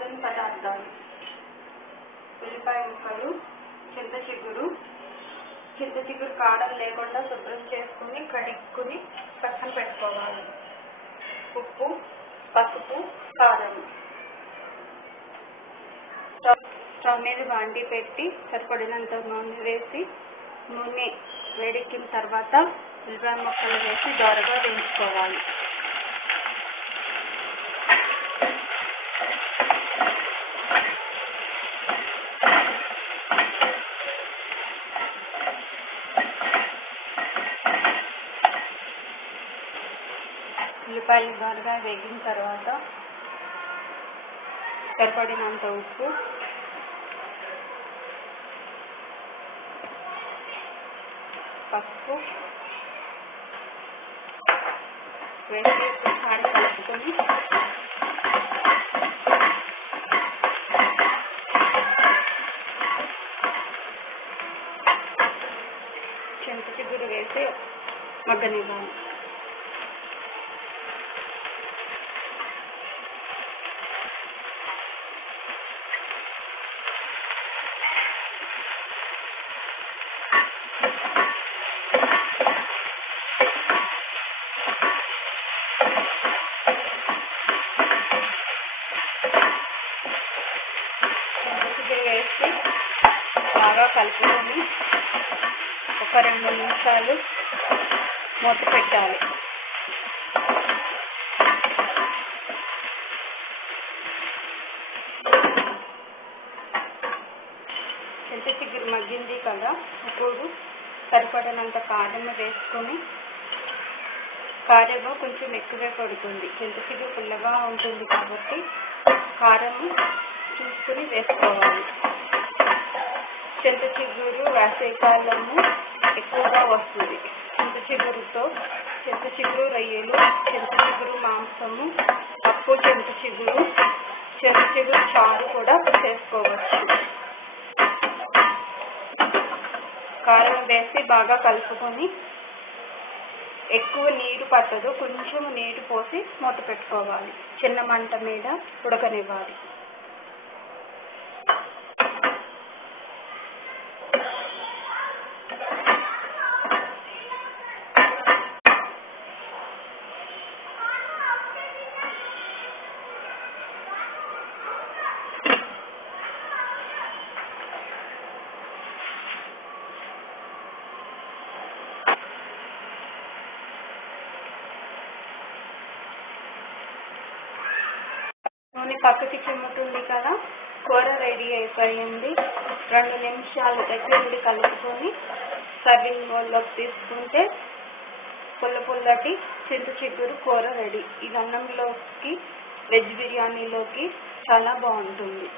కావాల్సిన పదార్థాలు: ఉల్లిపాయ ముక్కలు, చింతచిగురు కాడలు లేకుండా శుభ్రం చేసుకుని కడుక్కుని పక్కన పెట్టుకోవాలి. ఉప్పు, పసుపు, కారం. స్టవ్ మీద బాండీ పెట్టి సరిపడినంత నూనె వేసి నూనె వేడెక్కిన తర్వాత ఉల్లిపాయ ముక్కలు వేసి దోరగా వేయించుకోవాలి. ఉల్లిపాయలు దోరగా వేగిన తర్వాత సరిపడినంత ఉప్పు, పసుపు వేసి ఒకసారి కలుపుకొని చింతచిగురు వేసి మగ్గనివ్వాలి. వేసి బాగా కలుపుకొని ఒక 2 నిమిషాలు మూత పెట్టాలి. చింతచిగురు మగ్గింది కదా, ఇప్పుడు సరిపడినంత కారం వేసుకొని, కారం కొంచెం ఎక్కువే పడుతుంది. చింతచిగురు పుల్లగా ఉంటుంది కాబట్టి కారం చూసుకుని వేసుకోవాలి. చింతచిగురు వేసవికాలము ఎక్కువగా వస్తుంది. చింతచిగురు రొయ్యలు, చింతచిగురు మాంసము, పప్పు, చింతచిగురు చారు కూడా చేసుకోవచ్చు. కారం వేసి బాగా కలుపుకొని, ఎక్కువ నీరు పట్టదు, కొంచెం నీరు పోసి మూత పెట్టుకోవాలి. చిన్న మంట మీద ఉడకనివ్వాలి. నూనె పక్కకి చిమ్ముతుంది కదా, కూర రెడీ అయిపోయింది. 2 నిమిషాలు దగ్గరుండి కలుపుకొని సర్వింగ్ బౌల్లోకి తీసుకుంటే పుల్లటి చింతచిగురు కూర రెడీ. ఇది అన్నంలోకి, వెజ్ బిర్యానీలోకి చాలా బాగుంటుంది.